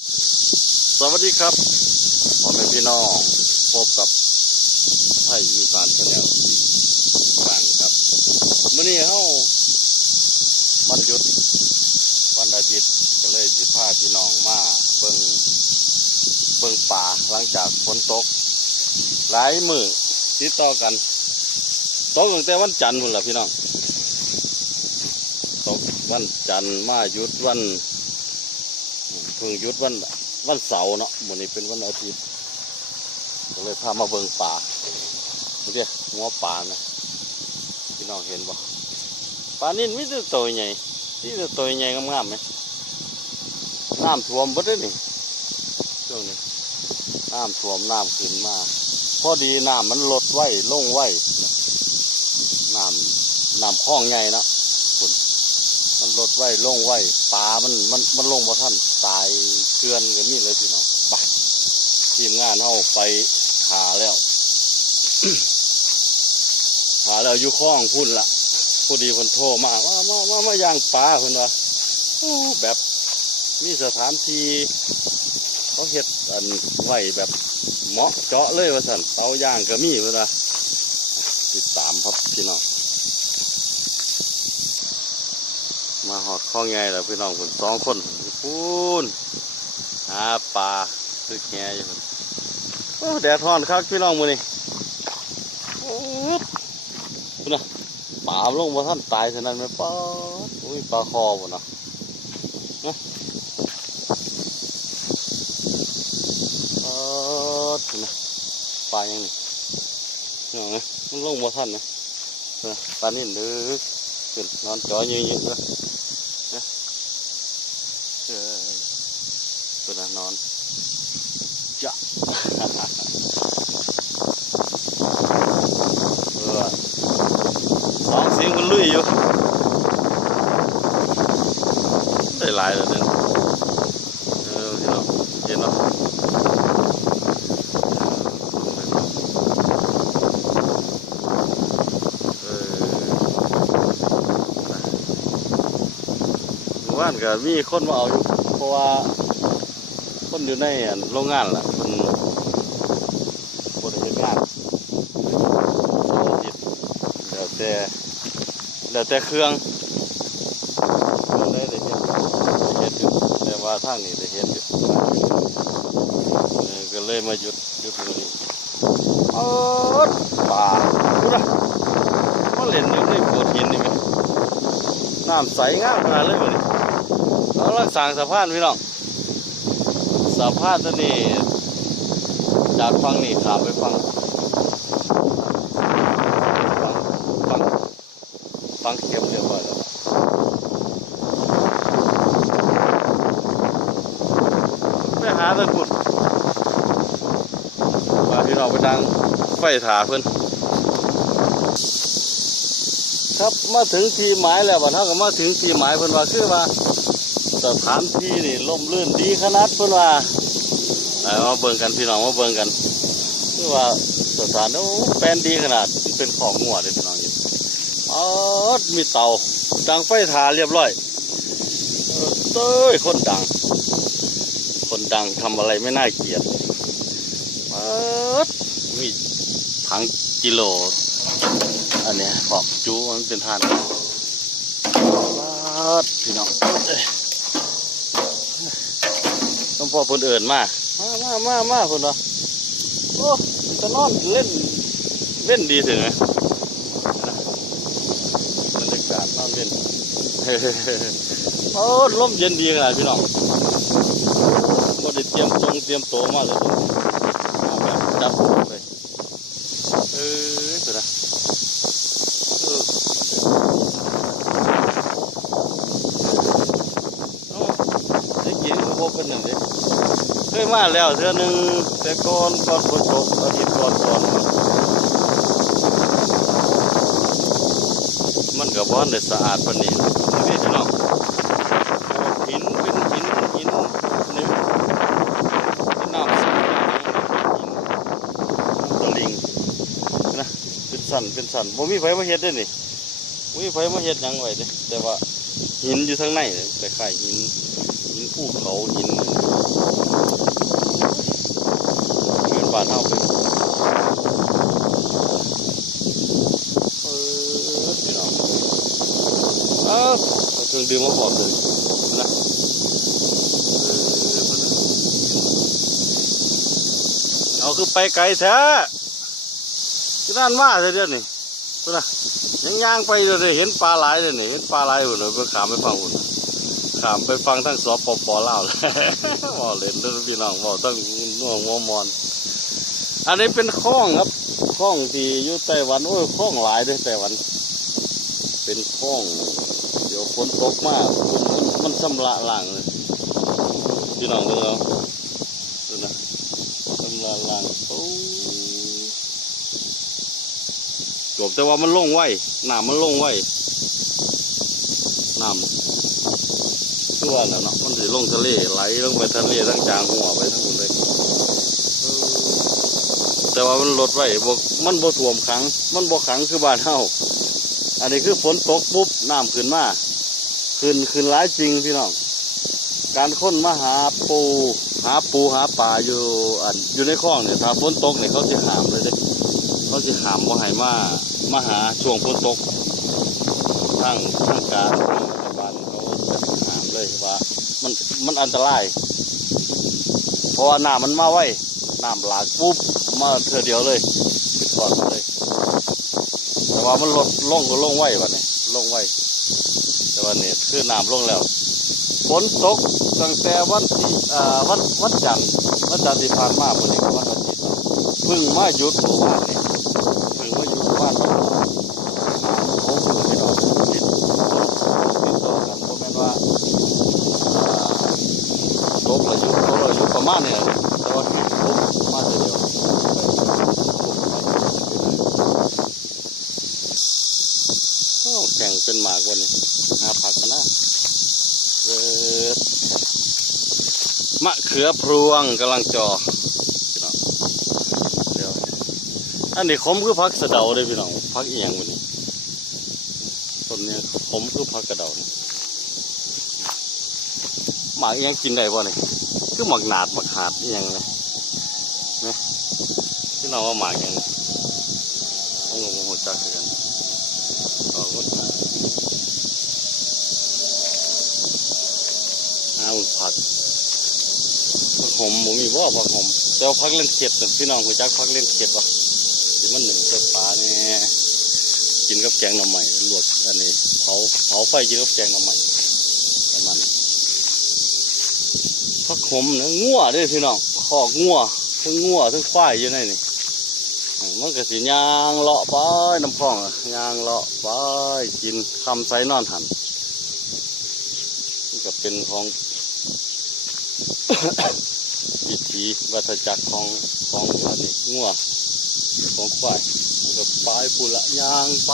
สวัสดีครับพ่อแม่พี่น้องพบกับไทยอีสานชาแนลอีกครั้งครับมื่อนี้เฮาวันหยุดวันอาทิตย์ก็เลยสิพาพี่น้องมาเบิงเบิงป่าหลังจากฝนตก หลายมือติดต่อกันตกตั้งแต่วันจันทร์พุ่นละพี่น้องตกวันจันทร์มาหยุดวัน พิ่งยุดวันวันเสาร์เนาะวันนี้เป็นวันอาทิตย์ก็เลยพามาเบิงป่าเดูดิหัวป่านะพี่น้องเห็นบ่ป่านี่มีแต่ตัวใหญ่มีแต่ตัวใหญ่งามๆไหมน้ำท่วมบ่ได้นี่ช่วงนี้น้ำท่วมน้ำขึ้นมาพอดีน้ำมันลดไว้ลงไว้น้ำน้ำคลองใหญ่นะคุณ มันลดไว้ลงไว้ปลามันมันมันลงบ่ท่านตายเกลือนกันนี่เลยพี่น้องไปทีมงานเข้าไปหาแล้ว หาแล้วอยู่คลองพุ่นละพอดีคนโทรมาว่ามามามาย่างปลาคนว่าโอ้แบบมีสถานที่เขาเฮ็ดอันไหวแบบเหมาะเจาะเลยว่าสันเตาย่างก็มีเวลาติดตามครับพี่น้อง มาหอดข้องไงแล้วพี่น้องคนสองคนพูนหาปลาคือแง่อยู่โอ้แดดร้อนครับพี่น้องมือนี่พี่นนะปลาลงมาท่านตายเท่านั้นไหมป้าอุ้ยปลาคอบ่เนะเออนะปลายังนี่เห็นไหมมันลงมาทันนะเออปลานิ่นเด้อขึ้นนอนจอยยืดๆเลยนะเออตัวนะนอนจะเออสองเสียงมันลุยอยู่ได้หลายแล้วเนี่ยเออพี่น้องเห็นเนาะ เออ ว่านก็มีคนมาเอาอยู่เพราะว่าคนอยู่ในโรงงานล่ะคนคนเฮ็ดงานจิตแล้วแต่แล้วแต่เครื่องก็เลยได้เฮ็ดได้เฮ็ดอยู่แต่ว่าทางนี้ได้เฮ็ดอยู่เออก็เลยมาหยุดหยุดตรงนี้เออป่าดูนะมาเล่นอยู่ในโขดหินนี่ไหมน้ำใสงามขนาดเลยวันนี้ ลังสร้างสะพานพี่น้องสะพานตัวนี้จากฝั่งนี้ข้ามไปฝั่งฝั่งฝั่งฝั่งเข็มเรียบร้อยแล้วไปหาตะกุดมาพี่น้องไปดังไฟถาเพิ่อนครับมาถึงทีหมายแล้วบัดเท่ากับมาถึงทีหมายเพิ่นว่าคือว่า ถานที่นี่ล่มลื่นดีขนาดเพิ่อนว่ามาเบิ่งกันพี่น้องมาเบิ่งกันคือว่าสถานโอ้แปลนดีขนาดเป็นของงัวเลยพี่น้องนี่อ๋อมีเตาดังไฟถาเรียบร้อยเต้ยคนดัง คนดังทำอะไรไม่น่าเกลียดมีถังกิโล อันนี้ขอบจูมันเป็นทานพี่น้อง เอ้ยต้องพอคนอื่นมามามามามาคนละโอ้จะนอนเล่น เล่นดีถึงไหมบรรยากาศนอนเล่นโอ้ลมเย็นดีขนาดพี่น้องบ่ได้เตรียมจงเตรียมโตวมาเลยมาแบบจับเลยเออสุดนะ เออเอาได้กินก็พบกันนั่นเด้เคย มาแล้วเทื่อหนึงแต่ก่อนก่อนฝนตกอาทิตย์ก่อนก่อนมันก็บ่ได้สะอาดปานนี้นี่พี่น้องหินเป็นหินหินนี่เป็นน้ำใสหินตะลิงนะเป็นสันเป็นสันบ่มีไฟมาเฮ็ดเด้นี่อุ้ยไฟมาเฮ็ดยังไว้เด้แต่ว่าหินอยู่ทางในเลยคล้ายๆหินหินภูเขาหิน นั่านเฮาเป็นเออเครื่องดื่มมาบอกเลยนะเอาคือไปไกลแท้ที่นั่นมาเดี๋ยวนี้พุ่นะยังย่างไปเดี๋ยเห็นปลาหลายเลยนี่เห็นปลาหลายอยู่เลยไปขามไปฟังหุ่นขามไปฟังทั้งสปปลาวเลยบอกเล่นเด้อพี่น้องบอกทั้งน่วงมัวมอน อันนี้เป็นคลองครับคลองที่อยู่ไต้หวันโอ้ยคลองหลายเด้วยไต้หวัน เป็นคลอง เดี๋ยวฝนตกมากมันมันชำระล้างเลยพี่น้องเบิ่งเอาดูนะชำระล้างโอ้จบแต่ว่ามันลงไวน้ำมันลงไวน้ำคือว่าน่ะเนาะมันจะลงทะเลไหลลงไปทะเลทั้งจางหัวไปทั้งหมดเลย แต่ว่ามันลดไว้บ่มันบ่ท่วมขัง มันบ่ขังคือบ้านเฮาอันนี้คือฝนตกปุ๊บน้ำขึ้นมาขึ้นขึ้นหลายจริงพี่น้องการค้นมาหาปูหาปูหาปลาอยู่อันอยู่ในคลองเนี่ยถ้าฝนตกเนี่ยเขาจะหามเลยเด้เขาจะหามว่าให้มามาหาช่วงฝนตกทางทางการทางรัฐบาลเขาจะหามเลยว่า มันมันอันตราย เพราะว่าน้ำมันมาไวน้ำหลากปุ๊บ มาเธอเดียวเลยปิดก่อนเลย แต่ว่ามันลดลงก็ลงไหววะเนี่ยลงไหวแต่วันนี้คือน้ำลงแล้วฝนตกตั้งแต่วันที่วันวันจันทร์วันจันทร์ที่ผ่านมาพอดีกับวันอาทิตย์เพิ่งมาหยุดเมื่อวานนี่เพิ่งมาหยุดเมื่อวานวันโอ้โหพี่น้องติดติดต่อกันเพราะแม่นว่าอ่าตกระยุตกระยุประมาณเนี่ยแต่ว่าตกมาเดียวโอ้แข่ง เป็นหมากวันนี้หาผักกันนะเกิดมะเขือพรวงกำลังจอพี่น้องเดี๋ยวอันนี้ขมคือพักสะเดาเลยพี่น้องพักเอียงวันนี้ต้นนี้ขมคือพักกระเดาหมากเอียงกินได้บ่เนี่ยคือหมากหนาดหมากหาดเอียงเลยนะพี่น้องว่าหมากเอียงผมก็บ่รู้จักคือกันเอาหมด เอาผักผักหอมผมมีว่าผักหอมแต่ว่าผักเล่นเข็ดพี่น้องหัวจักผักเล่นเข็ดวะที่มันหนึ่งใส่ปลาเนี่ยกินกับแกงหน่อไม้ลวกอันนี้เผาเผาไฟกินกับแกงหน่อไม้ประมาณนี้ผักหอมเนี่ยงัวด้วยพี่น้องขอกงัวทั้งงัวทั้งควายอยู่ในนี่มันก็สิยางเลาะไปน้ำพองยางเลาะไปกินคำไซนอนหันก็เป็นของ วิถีวัฏจักรของของอันนี้ง่วของควายมันก็ไปปุละยางไป